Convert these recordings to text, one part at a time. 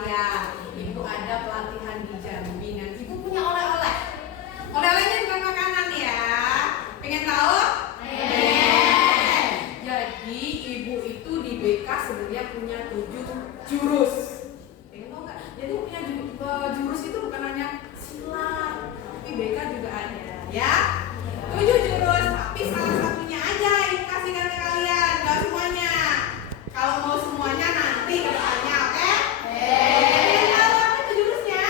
ya. Ibu ada pelatihan di Jambi. Nanti ibu punya oleh-oleh. Oleh-olehnya bukan makanan ya. Pengen tahu? Jadi ibu itu di BK sebenarnya punya 7 jurus. Pengen tahu nggak? Jadi punya jurus itu bukan hanya silat, tapi BK juga ada ya. 7 jurus, tapi salah satunya aja ibu kasihkan ke kalian, nggak semuanya. Kalau mau semuanya nanti ke depannya, oke? Kalian tahu apa itu jurusnya?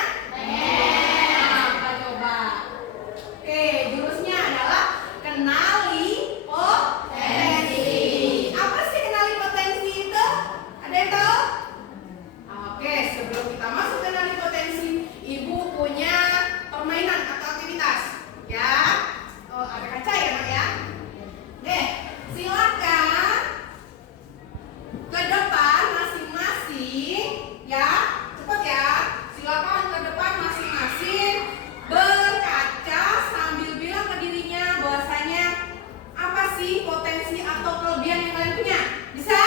Apa coba? Oke, jurusnya adalah kenali potensi. Apa sih kenali potensi itu? Ada yang tahu? Oke, sebelum kita masuk ke kenali potensi, ibu punya permainan atau aktivitas, ya. Oh, ada kaca ya, Nak ya? Oke, silakan ke depan masing-masing, ya. Cepat ya. Silakan ke depan masing-masing berkaca sambil bilang ke dirinya bahwasanya apa sih potensi atau kelebihan yang kalian punya? Bisa?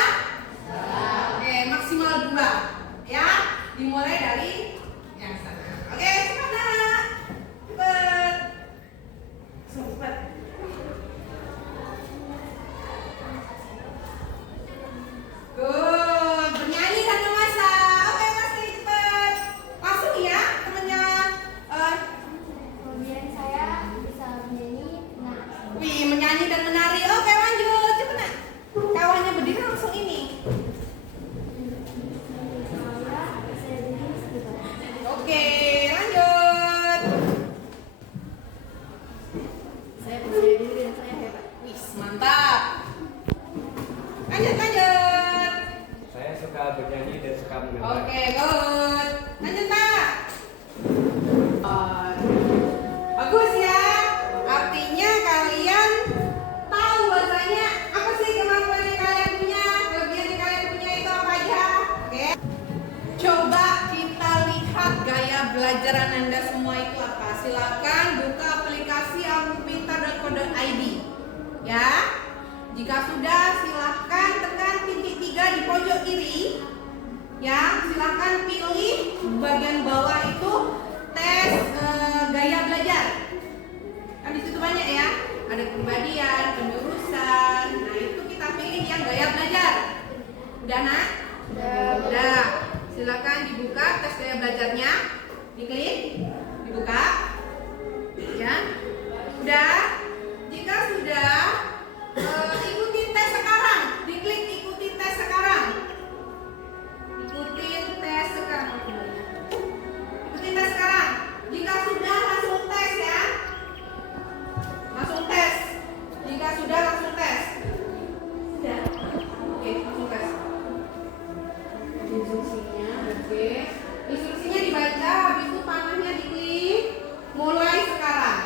Oke, maksimal 2, ya. Dimulai dari yang sana. Oke, cepat Nak. Cepat. Cepat. Good. Bernyanyi dan memasak. Oke, Mas, cepat. Langsung ya, temennya. Kemudian saya bisa menyanyi. Nah, Wih, menyanyi dan menari. Oke, lanjut. Cepat, Nak. Kawannya berdiri langsung ini. saya berdiri sebentar. Oke, lanjut. Saya percaya diri dan saya hebat. Wih, mantap. Lanjut. Saya suka bernyanyi dan suka mendengar. Oke, good. Lanjut, Pak. Bagus ya. Artinya kalian tahu bahasanya apa sih kemampuan yang kalian punya, kelebihan yang kalian punya itu apa aja. Oke. Coba kita lihat gaya belajaran Anda semua itu apa. Silakan buka aplikasi almupintar.co.id. Ya. Jika sudah, silakan tekan titik 3 di pojok kiri. Ya, silakan pilih bagian bawah itu tes gaya belajar. Kan di situ banyak ya, ada kepribadian, penjurusan. Nah itu kita pilih yang gaya belajar. Udah Nak? Udah. Silakan dibuka tes gaya belajarnya, diklik, dibuka. Ya, udah. Jika sudah, ikuti tes sekarang. Diklik ikuti tes sekarang. Ikutin tes sekarang. Ikutin tes sekarang. Jika sudah langsung tes ya. Langsung tes. Jika sudah langsung tes. Sudah. Oke, langsung tes. Instruksinya, oke. Instruksinya dibaca, habis itu panahnya diklik. Mulai sekarang.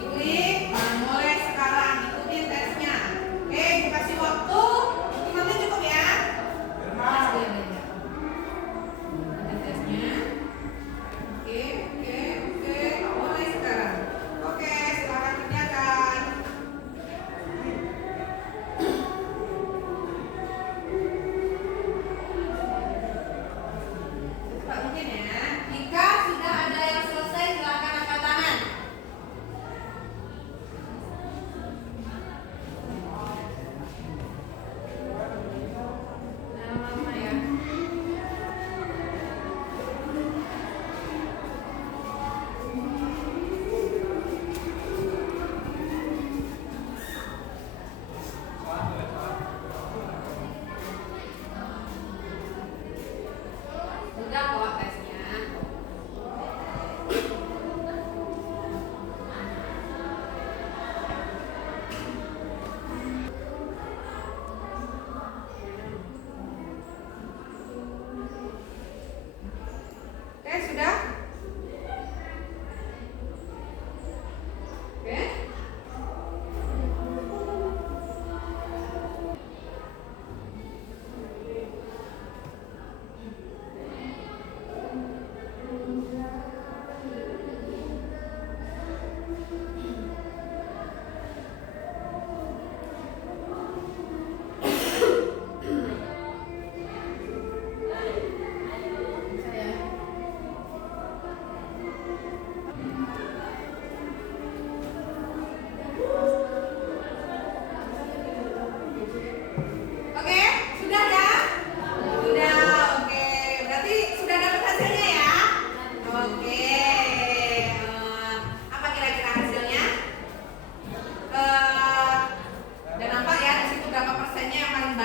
Diklik, mulai sekarang. Ikutin tesnya. Oke, aku kasih waktu 5 menit cukup ya. Ada tesnya. Oke. Mulai sekarang. Oke, silakan kerjakan.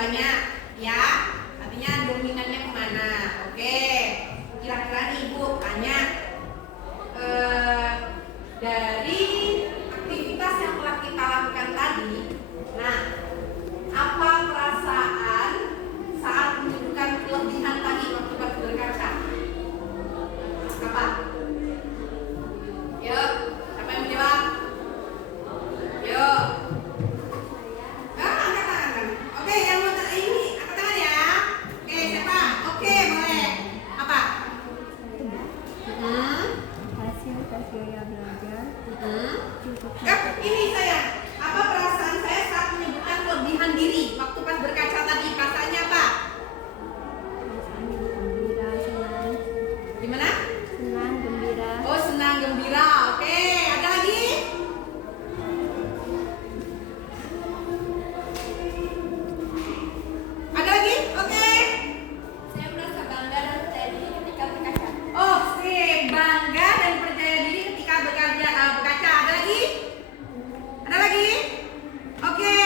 banyak, ya. Artinya dominannya kemana? Oke. Kira-kira nih Ibu tanya dari aktivitas yang telah kita lakukan tadi. Nah, apa perasaan saat menunjukkan kelebihan tadi waktu pas berkaca? Apa? Yuk, siapa yang menjawab? Yuk. Angkat tangan. Oke, yang mau ini angkat tangan ya. Oke, siapa? Oke, boleh. Apa? Hasil tes gaya belajar cukup Ini saya. Apa perasaan saya saat menyebutkan kelebihan diri waktu pas berkaca tadi? Perasaannya apa? gembira, senang, Gimana? senang, gembira, Oh, senang, gembira. Oke, ada lagi? Ada lagi? Oke. saya merasa bangga dan percaya diri ketika berkaca. Oh, sip. Bangga dan percaya diri ketika berkaca. Ada lagi? Ada lagi? Oke.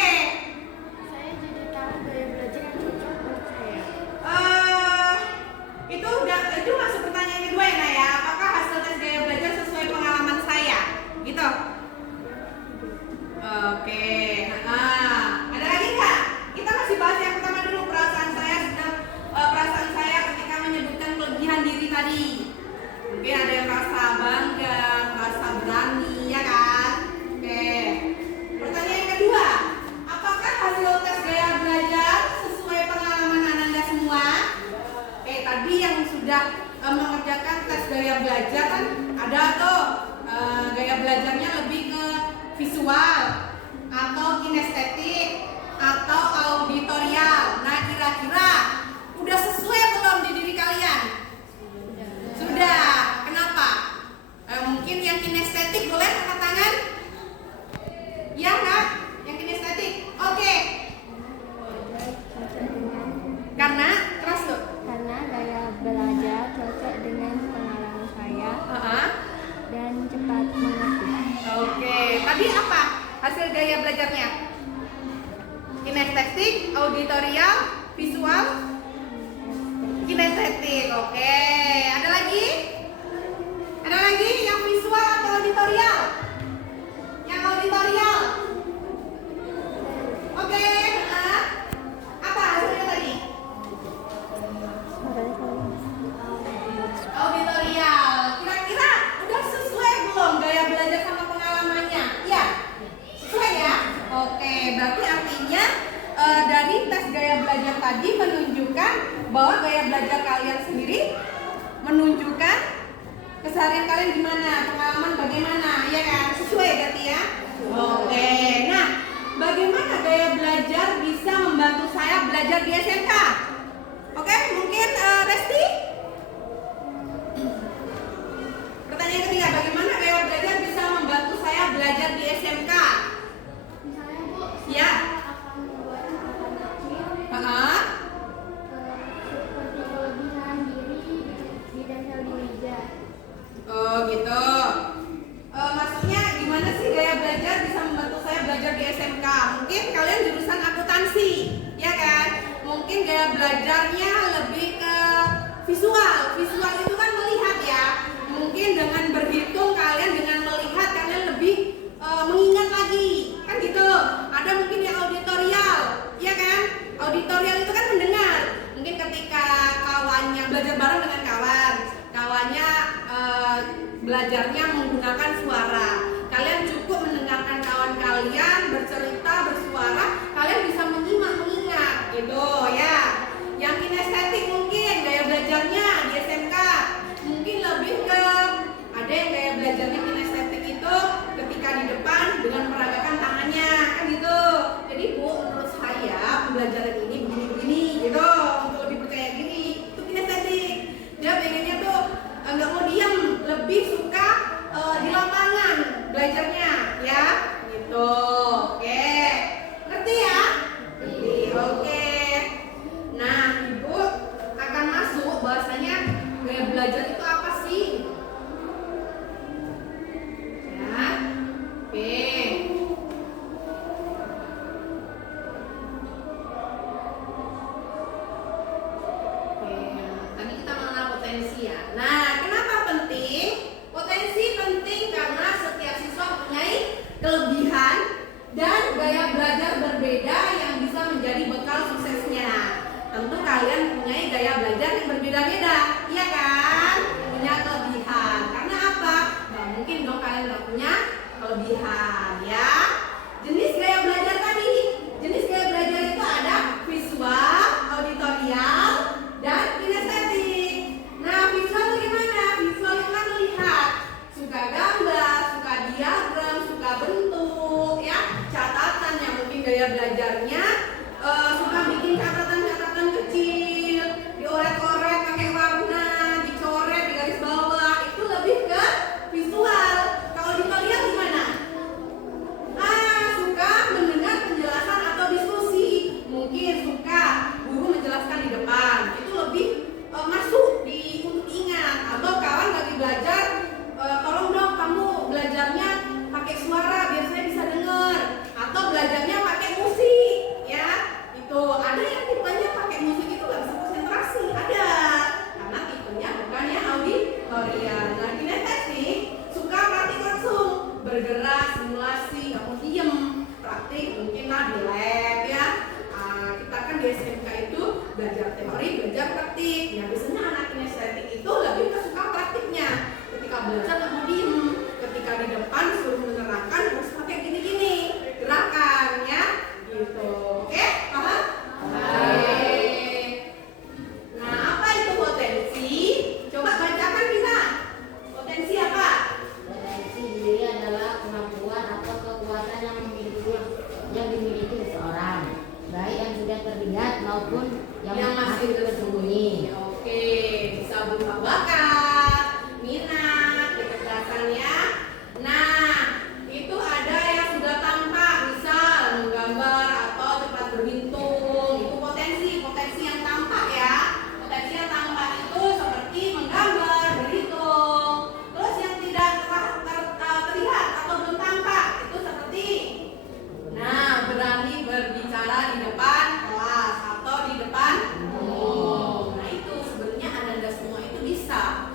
Saya jadi tahu gaya belajar yang cocok buat saya. Itu masuk pertanyaan kedua ya, Naya. Apakah hasil tes gaya belajar sesuai pengalaman saya? Gitu. Oke. Ada lagi nggak? Kita masih bahas yang pertama dulu, perasaan saya ketika menyebutkan kelebihan diri tadi. Mungkin ada yang merasa bangga, merasa berani, ya kan? Oke. Pertanyaan yang kedua, apakah hasil tes gaya belajar sesuai pengalaman Ananda semua? Tadi yang sudah mengerjakan tes gaya belajar kan ada tuh gaya belajarnya lebih ke visual atau kinestetik atau auditorial. Nah, kira-kira udah sesuai belum di diri kalian? Sudah. Kenapa? Mungkin yang kinestetik boleh angkat tangan? Ya nggak? Yang kinestetik. Oke. Karena keras loh. Karena gaya belajar cocok dengan pengalaman saya dan cepat mengerti. Oke. Tadi apa hasil gaya belajarnya? Kinestetik, auditorial, visual, kinestetik. Oke. Ada lagi? Ada lagi yang visual atau auditorial? Yang auditorial. Oke. Apa hasilnya tadi? Auditorial. Kira-kira udah sesuai belum gaya belajar sama pengalamannya? Ya? Sesuai ya? Oke, berarti artinya dari tes gaya belajar tadi menunjukkan bahwa gaya belajar kalian sendiri menunjukkan keseharian kalian gimana, pengalaman bagaimana, ya kan? Sesuai berarti ya? Oke, nah bagaimana gaya belajar bisa membantu saya belajar di SMK? Oke, mungkin Resti? Pertanyaan ketiga, bagaimana gaya belajar bisa membantu saya belajar di SMK? Misalnya Bu, Ya. akan membuat catatan kecil seperti kelebihan diri di dasar di meja. Oh gitu. Maksudnya gimana sih gaya belajar bisa membantu saya belajar di SMK? Mungkin kalian jurusan akuntansi, ya kan? Mungkin gaya belajarnya lebih ke visual. Visual itu kan melihat ya. Mungkin dengan berhitung kalian dengan melihat kalian lebih mengingat lagi, kan gitu. Ada mungkin yang auditorial, ya kan? Auditorial itu kan mendengar. Mungkin ketika kawannya belajar bareng dengan kawannya belajarnya menggunakan suara. Kalian cukup mendengarkan kawan kalian bercerita, bersuara, kalian bisa mengingat gitu ya. Yang kinestetik mungkin gaya belajarnya di SMK mungkin lebih ke ada yang gaya belajarnya kinestetik itu ketika di depan dengan meragakan tangannya, kan gitu. Jadi Bu, menurut saya pembelajaran ini begini-begini gitu untuk lebih percaya diri. Itu kinestetik. Dia pengennya tuh nggak mau diam, lebih suka kelebihan ya. Jenis gaya belajar tadi, jenis gaya belajar itu ada visual, auditorial, dan kinestetik. Nah, visual itu gimana? Visual itu kan melihat, suka gambar, suka diagram, suka bentuk, ya, catatan yang mungkin gaya belajarnya suka bikin catatan-catatan kecil, dioret-oret pakai warna, dicoret di garis bawah, itu lebih ke visual. Kalau auditorial gimana? Suka mendengar penjelasan atau diskusi, mungkin suka guru menjelaskan di depan, itu lebih masuk untuk diingat. Atau kawan lagi belajar, tolong dong kamu belajarnya pakai suara biar saya bisa dengar, atau belajarnya pakai musik, ya. Itu ada yang tipenya pakai musik itu nggak bisa konsentrasi, ada, karena tipenya bukan yang auditorial. Nah, kinestetik suka praktik langsung, bergerak, simulasi, nggak mau diem, praktik mungkin lah di lab ya. Kita kan di SMK itu belajar teori, belajar praktik. Ya biasanya anak kinestetik itu lebih ke suka praktiknya. Ketika belajar nggak mau diem, ketika di depan suruh menerangkan harus pakai gini-gini gerakan ya, gitu. Oke, paham? Baik. Nah, apa itu potensi? Coba bacakan bisa. Potensi apa? Potensi diri adalah kemampuan atau kekuatan yang dimiliki seseorang, baik yang sudah terlihat maupun yang masih tersembunyi. Oke, bisa berupa bakat, minat, kecerdasannya. Nah, itu ada yang sudah tampak, misal menggambar atau cepat berhitung. Itu potensi yang tampak ya. Potensi yang tampak itu seperti menggambar, berhitung. Terus yang tidak terlihat atau belum tampak itu seperti berani berbicara di depan kelas atau di depan umum. Nah, itu sebenarnya Anda semua itu bisa.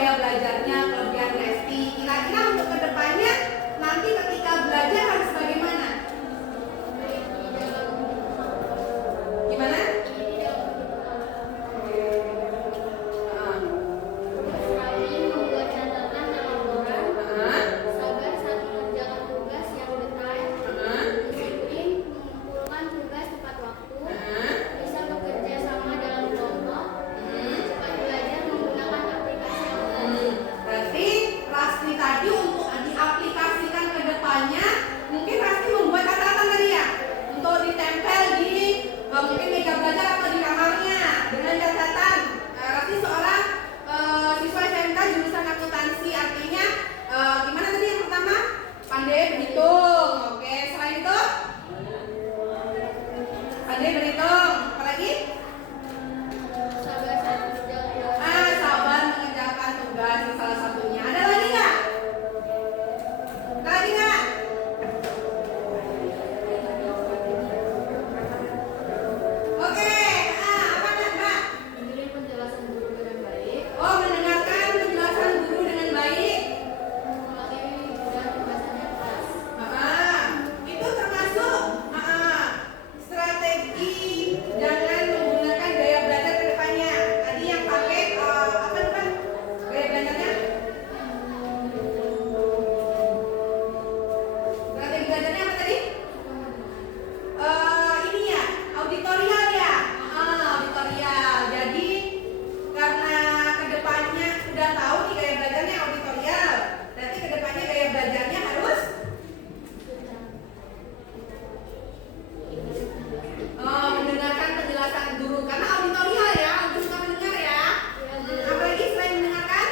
gaya belajarnya, kelebihan Lesti. Kira-kira untuk kedepannya nanti ketika belajar harus bagaimana? Gimana? Selain membuat catatan dan laporan, sabar saat mengerjakan tugas yang detail, disiplin mengumpulkan tugas tepat waktu, bisa bekerja sama dalam kelompok, cepat belajar menggunakan aplikasi online. Berarti Rasti tadi untuk diaplikasikan ke depannya, mungkin Rasti membuat catatan tadi ya, untuk ditempel di mungkin meja belajar atau di kamarnya dengan catatan. Rasti seorang siswa SMK jurusan akuntansi, artinya gimana tadi yang pertama? Pandai berhitung. Oke, selain itu pandai berhitung. Apa lagi? Sabar saat mengerjakan tugas. Sabar mengerjakan tugas itu salah satunya. Ada lagi nggak? Ada lagi nggak? Oke, apa Mbak? Dengerin penjelasan guru dengan baik, Oh, mendengarkan penjelasan guru dengan baik. mengulangi dan membacanya keras. Itu termasuk strategi jangan menggunakan gaya belajar ke depannya. Tadi yang pakai apa depan? Gaya belajarnya? Strategi belajarnya apa tadi? Ini ya, auditorial ya. Auditorial. Jadi karena kedepannya udah tahu nih gaya belajarnya auditorial, berarti kedepannya gaya belajarnya harus mendengarkan penjelasan guru karena auditorial ya, lebih suka mendengar ya. Apalagi selain mendengarkan?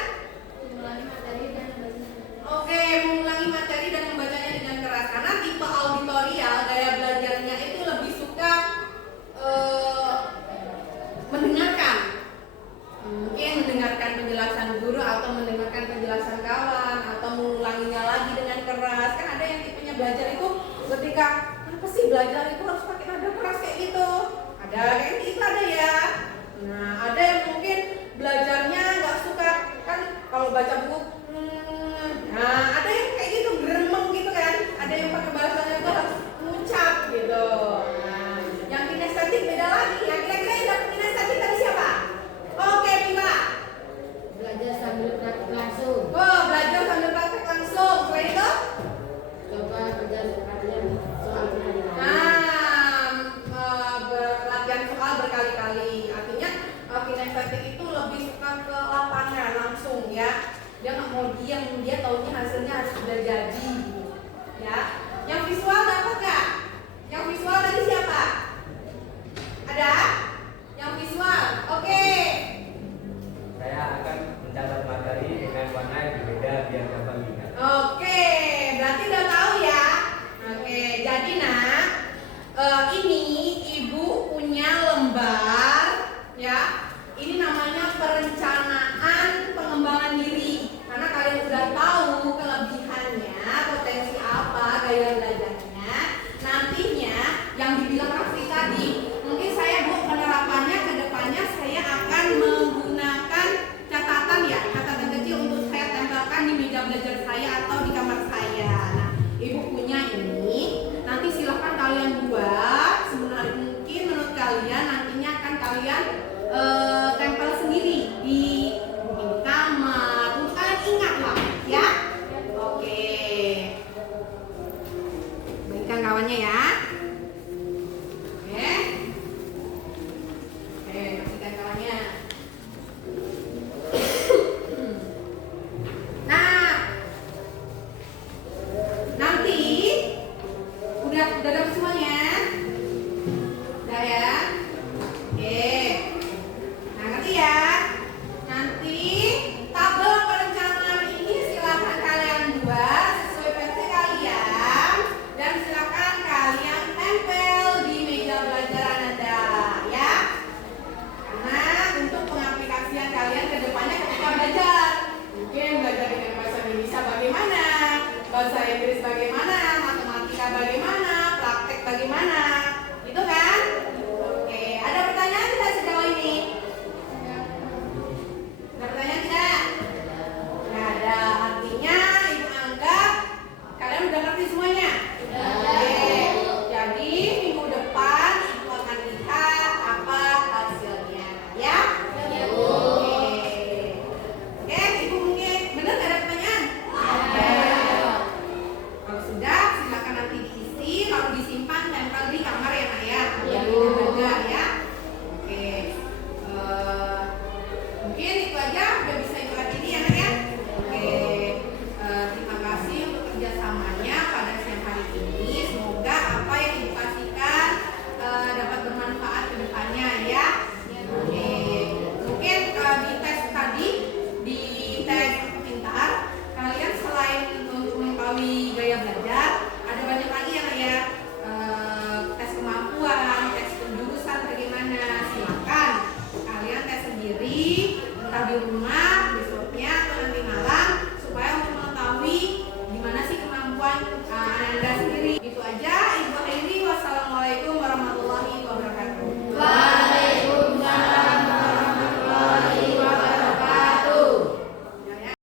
Mengulangi materi dan membacanya. Oke, mengulangi materi dan membacanya dengan keras karena tipe auditorial gaya belajarnya itu lebih suka mendengarkan. Mungkin mendengarkan penjelasan guru atau mendengarkan penjelasan kawan atau mengulanginya lagi dengan keras. Kan ada yang tipenya belajar itu ketika apa sih belajar itu harus pakai nada keras kayak gitu. Ada kayak gitu ada ya. Nah, ada yang mungkin belajarnya nggak suka kan kalau baca buku. Nah, ada yang kayak gitu geremeng gitu kan. Ada yang pakai bahasanya itu harus ngucap gitu. Nah, yang kinestetik beda lagi. Yang kira-kira yang dapat kinestetik tadi siapa? Oke, Mila. Belajar sambil praktik langsung. Oh, belajar sambil praktek langsung. Selain itu? Coba kerja soal berkali-kali. Latihan soal berkali-kali. Artinya kinestetik itu lebih suka ke lapangan langsung ya. Dia nggak mau diam, dia taunya hasilnya harus sudah jadi. Ya. Yang visual dapat nggak? Yang visual tadi siapa? Ada? Yang visual. Oke. Saya akan mencatat materi dengan warna yang berbeda biar dapat lihat. Oke, berarti udah tahu ya. Oke, jadi nak, ini ibu punya lembar, ya. Ini namanya perencanaan pengembangan diri. Karena kalian udah tahu kelebihannya, potensi apa, gaya belajarnya. Nantinya yang dibilang Raffi tadi, mungkin saya Bu penerapannya ke depannya saya akan menggunakan catatan ya, catatan kecil untuk saya tempelkan di meja belajar saya atau di kamar saya. Nah, ibu punya ini, nanti silahkan kalian buat sebenarnya mungkin menurut kalian nantinya akan kalian tempel sendiri di mungkin di kamar untuk kalian ingat lah ya. Oke, baikkan kawannya ya. Oke, oke, baikkan kawannya. Nah, nanti udah dapat semuanya? Udah ya? Oke. Nah, ngerti ya? Nah, Ananda sendiri. Itu aja Ibu Hairi. Wassalamualaikum warahmatullahi